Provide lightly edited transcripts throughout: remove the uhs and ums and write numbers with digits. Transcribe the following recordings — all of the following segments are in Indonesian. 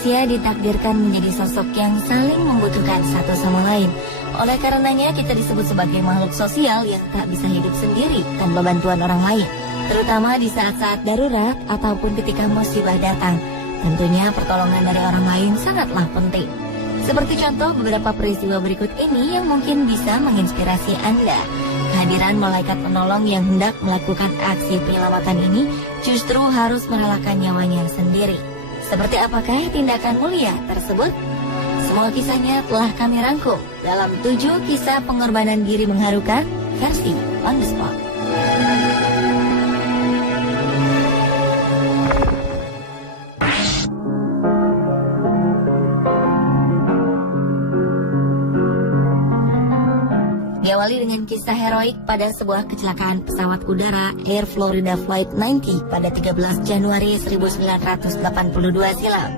manusia ditakdirkan menjadi sosok yang saling membutuhkan satu sama lain. Oleh karenanya kita disebut sebagai makhluk sosial yang tak bisa hidup sendiri tanpa bantuan orang lain, terutama di saat-saat darurat ataupun ketika musibah datang. Tentunya pertolongan dari orang lain sangatlah penting. Seperti contoh beberapa peristiwa berikut ini yang mungkin bisa menginspirasi Anda. Kehadiran malaikat penolong yang hendak melakukan aksi penyelamatan ini justru harus merelakan nyawanya sendiri. Seperti apakah tindakan mulia tersebut? Semua kisahnya telah kami rangkum dalam 7 kisah pengorbanan diri mengharukan versi On The Spot. Diawali dengan kisah heroik pada sebuah kecelakaan pesawat udara Air Florida Flight 90 pada 13 Januari 1982 silam.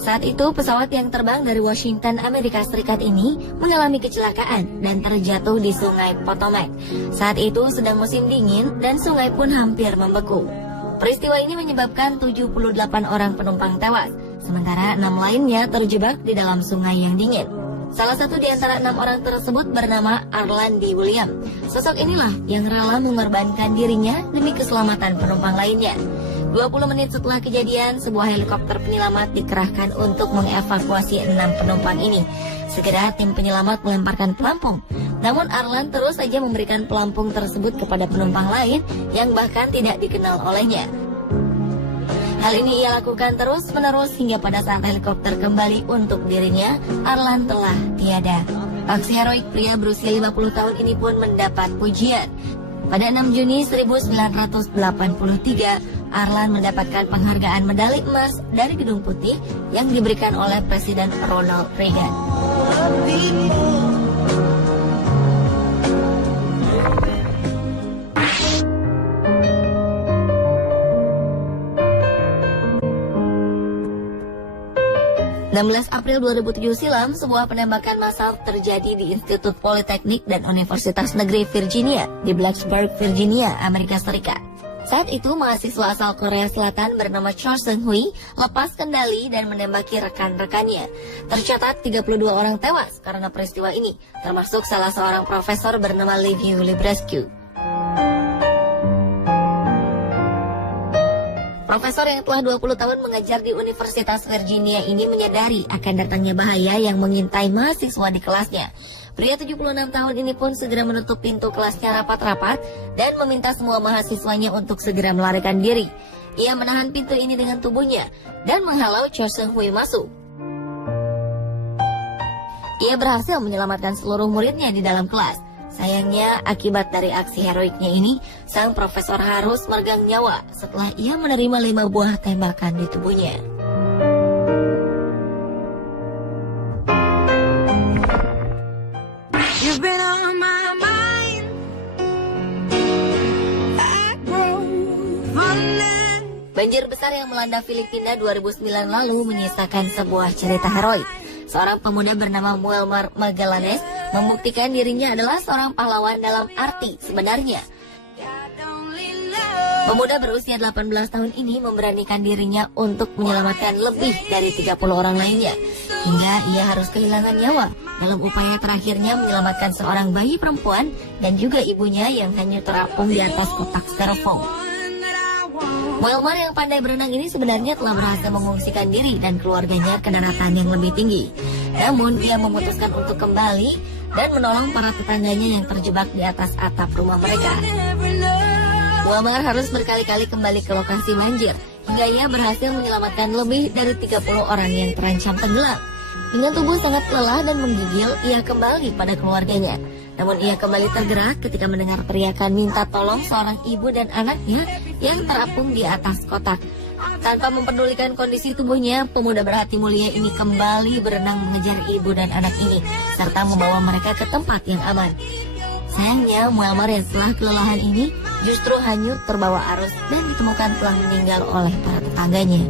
Saat itu pesawat yang terbang dari Washington, Amerika Serikat ini mengalami kecelakaan dan terjatuh di sungai Potomac. Saat itu sedang musim dingin dan sungai pun hampir membeku. Peristiwa ini menyebabkan 78 orang penumpang tewas, sementara 6 lainnya terjebak di dalam sungai yang dingin. Salah satu di antara 6 orang tersebut bernama Arlandi William. Sosok inilah yang rela mengorbankan dirinya demi keselamatan penumpang lainnya. 20 menit setelah kejadian, sebuah helikopter penyelamat dikerahkan untuk mengevakuasi 6 penumpang ini. Segera tim penyelamat melemparkan pelampung. Namun Arlan terus saja memberikan pelampung tersebut kepada penumpang lain yang bahkan tidak dikenal olehnya. Hal ini ia lakukan terus-menerus hingga pada saat helikopter kembali untuk dirinya, Arlan telah tiada. Aksi heroik pria berusia 50 tahun ini pun mendapat pujian. Pada 6 Juni 1983, Arlan mendapatkan penghargaan medali emas dari Gedung Putih yang diberikan oleh Presiden Ronald Reagan. 16 April 2007 silam, sebuah penembakan massal terjadi di Institut Politeknik dan Universitas Negeri Virginia di Blacksburg, Virginia, Amerika Serikat. Saat itu, mahasiswa asal Korea Selatan bernama Cho Seung-hui lepas kendali dan menembaki rekan-rekannya. Tercatat 32 orang tewas karena peristiwa ini, termasuk salah seorang profesor bernama Liviu Librescu. Profesor yang telah 20 tahun mengajar di Universitas Virginia ini menyadari akan datangnya bahaya yang mengintai mahasiswa di kelasnya. Pria 76 tahun ini pun segera menutup pintu kelasnya rapat-rapat dan meminta semua mahasiswanya untuk segera melarikan diri. Ia menahan pintu ini dengan tubuhnya dan menghalau Cho Seung-hui masuk. Ia berhasil menyelamatkan seluruh muridnya di dalam kelas. Sayangnya, akibat dari aksi heroiknya ini, sang profesor harus meregang nyawa setelah ia menerima 5 buah tembakan di tubuhnya. Banjir besar yang melanda Filipina 2009 lalu menyisakan sebuah cerita heroik. Seorang pemuda bernama Muammar Magallanes membuktikan dirinya adalah seorang pahlawan dalam arti sebenarnya. Pemuda berusia 18 tahun ini memberanikan dirinya untuk menyelamatkan lebih dari 30 orang lainnya, hingga ia harus kehilangan nyawa dalam upaya terakhirnya menyelamatkan seorang bayi perempuan dan juga ibunya yang hanyut terapung di atas kotak styrofoam. Muammar yang pandai berenang ini sebenarnya telah berhasil mengungsikan diri dan keluarganya ke daratan yang lebih tinggi. Namun ia memutuskan untuk kembali dan menolong para tetangganya yang terjebak di atas atap rumah mereka. Muammar harus berkali-kali kembali ke lokasi banjir hingga ia berhasil menyelamatkan lebih dari 30 orang yang terancam tenggelam. Dengan tubuh sangat lelah dan menggigil, ia kembali pada keluarganya. Namun ia kembali tergerak ketika mendengar teriakan minta tolong seorang ibu dan anaknya yang terapung di atas kotak. Tanpa mempedulikan kondisi tubuhnya, pemuda berhati mulia ini kembali berenang mengejar ibu dan anak ini, serta membawa mereka ke tempat yang aman. Sayangnya, Muammar yang telah kelelahan ini justru hanyut terbawa arus dan ditemukan telah meninggal oleh para tetangganya.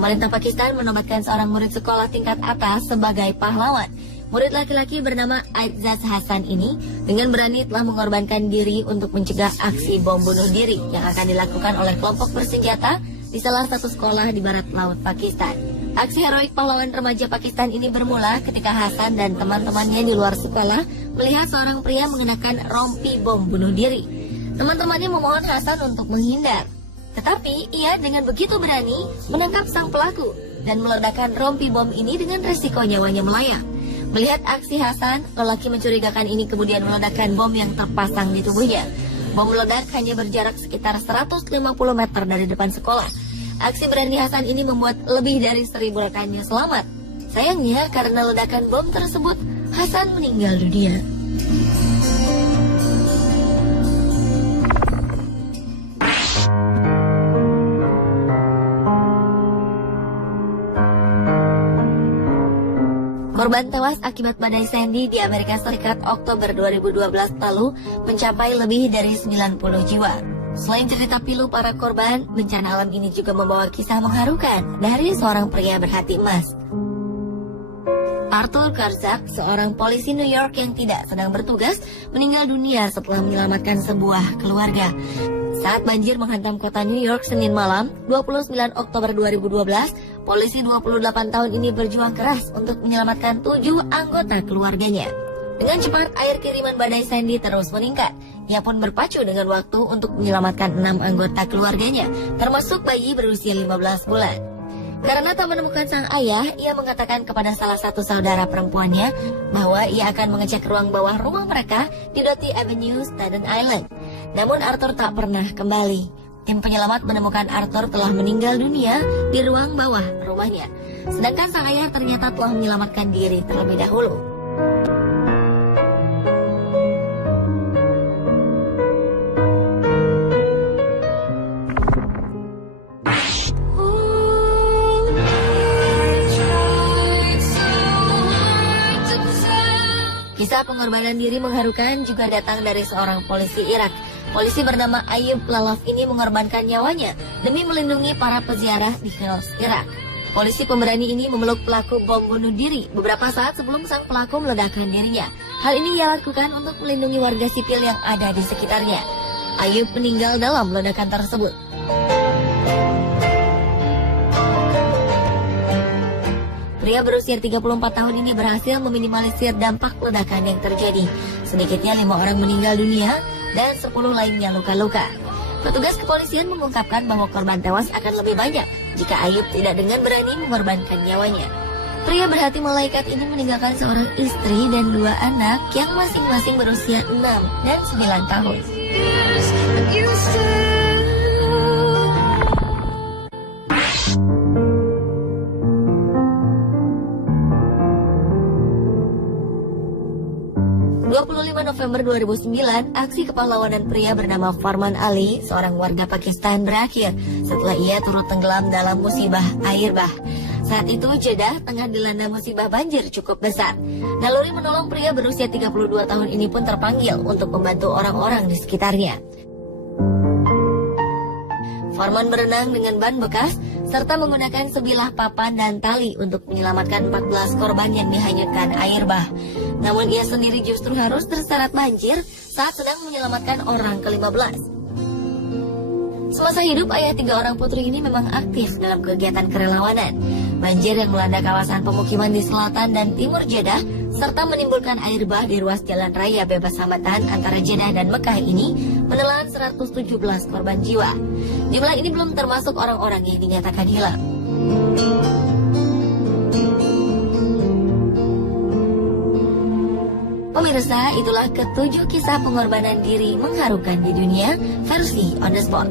Pemerintah Pakistan menobatkan seorang murid sekolah tingkat atas sebagai pahlawan. Murid laki-laki bernama Aitzaz Hasan ini dengan berani telah mengorbankan diri untuk mencegah aksi bom bunuh diri yang akan dilakukan oleh kelompok bersenjata di salah satu sekolah di barat laut Pakistan. Aksi heroik pahlawan remaja Pakistan ini bermula ketika Hasan dan teman-temannya di luar sekolah melihat seorang pria mengenakan rompi bom bunuh diri. Teman-temannya memohon Hasan untuk menghindar. Tetapi ia dengan begitu berani menangkap sang pelaku dan meledakkan rompi bom ini dengan resiko nyawanya melayang. Melihat aksi Hasan, lelaki mencurigakan ini kemudian meledakkan bom yang terpasang di tubuhnya. Bom meledak hanya berjarak sekitar 150 meter dari depan sekolah. Aksi berani Hasan ini membuat lebih dari 1.000 rekannya selamat. Sayangnya karena ledakan bom tersebut, Hasan meninggal dunia. Korban tewas akibat badai Sandy di Amerika Serikat Oktober 2012 lalu mencapai lebih dari 90 jiwa. Selain cerita pilu para korban, bencana alam ini juga membawa kisah mengharukan dari seorang pria berhati emas. Arthur Karzak, seorang polisi New York yang tidak sedang bertugas, meninggal dunia setelah menyelamatkan sebuah keluarga. Saat banjir menghantam kota New York Senin malam, 29 Oktober 2012, polisi 28 tahun ini berjuang keras untuk menyelamatkan 7 anggota keluarganya. Dengan cepat, air kiriman badai Sandy terus meningkat. Ia pun berpacu dengan waktu untuk menyelamatkan 6 anggota keluarganya, termasuk bayi berusia 15 bulan. Karena tak menemukan sang ayah, ia mengatakan kepada salah satu saudara perempuannya bahwa ia akan mengecek ruang bawah rumah mereka di Doty Avenue, Staten Island. Namun Arthur tak pernah kembali. Tim penyelamat menemukan Arthur telah meninggal dunia di ruang bawah rumahnya. Sedangkan sang ayah ternyata telah menyelamatkan diri terlebih dahulu. Kisah pengorbanan diri mengharukan juga datang dari seorang polisi Irak. Polisi bernama Ayub Lalaf ini mengorbankan nyawanya demi melindungi para peziarah di Fils, Irak. Polisi pemberani ini memeluk pelaku bom bunuh diri beberapa saat sebelum sang pelaku meledakkan dirinya. Hal ini ia lakukan untuk melindungi warga sipil yang ada di sekitarnya. Ayub meninggal dalam ledakan tersebut. Pria berusia 34 tahun ini berhasil meminimalisir dampak ledakan yang terjadi. Sedikitnya 5 orang meninggal dunia dan 10 lainnya luka-luka. Petugas kepolisian mengungkapkan bahwa korban tewas akan lebih banyak jika Ayub tidak dengan berani mengorbankan nyawanya. Pria berhati malaikat ini meninggalkan seorang istri dan 2 anak yang masing-masing berusia 6 dan 9 tahun. 25 November 2009, aksi kepahlawanan pria bernama Farman Ali, seorang warga Pakistan, berakhir setelah ia turut tenggelam dalam musibah air bah. Saat itu Jeddah tengah dilanda musibah banjir cukup besar. Naluri menolong pria berusia 32 tahun ini pun terpanggil untuk membantu orang-orang di sekitarnya. Farman berenang dengan ban bekas serta menggunakan sebilah papan dan tali untuk menyelamatkan 14 korban yang dihanyutkan air bah. Namun ia sendiri justru harus terseret banjir saat sedang menyelamatkan orang ke-15. Semasa hidup, ayah 3 orang putri ini memang aktif dalam kegiatan kerelawanan. Banjir yang melanda kawasan pemukiman di selatan dan timur Jeddah serta menimbulkan air bah di ruas jalan raya bebas hambatan antara Jeddah dan Mekah ini menelan 117 korban jiwa. Jumlah ini belum termasuk orang-orang yang dinyatakan hilang. Pemirsa, itulah ke-7 kisah pengorbanan diri mengharukan di dunia versi On The Spot.